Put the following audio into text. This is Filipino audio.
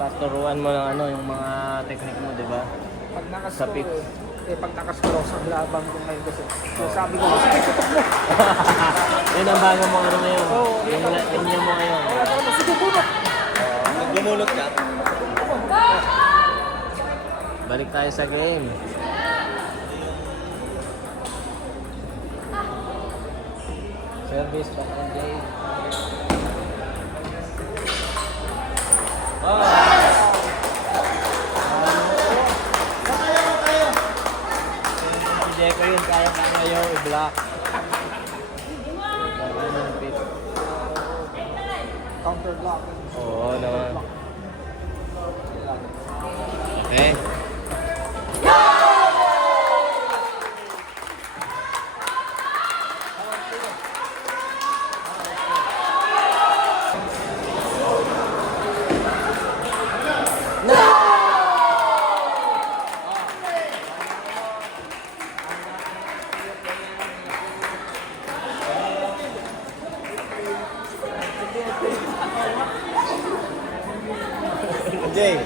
Turuan mo ng ano, yung mga technique mo, di ba? Pag Sa nakascroll, pips. pag nakascroll sa labang ko ngayon kasi. So sabi ko, sige, tutok mo. Yun ang bago mo ano ngayon. Oo. Yung linya mo ngayon. Kaya sabi ko, sige, bunot. Gumulot ka? Balik tayo sa game. Service pa from Jay. Si Jeko yun, kaya ngayon i-block. Counter block. Oo naman. Okay. Jay,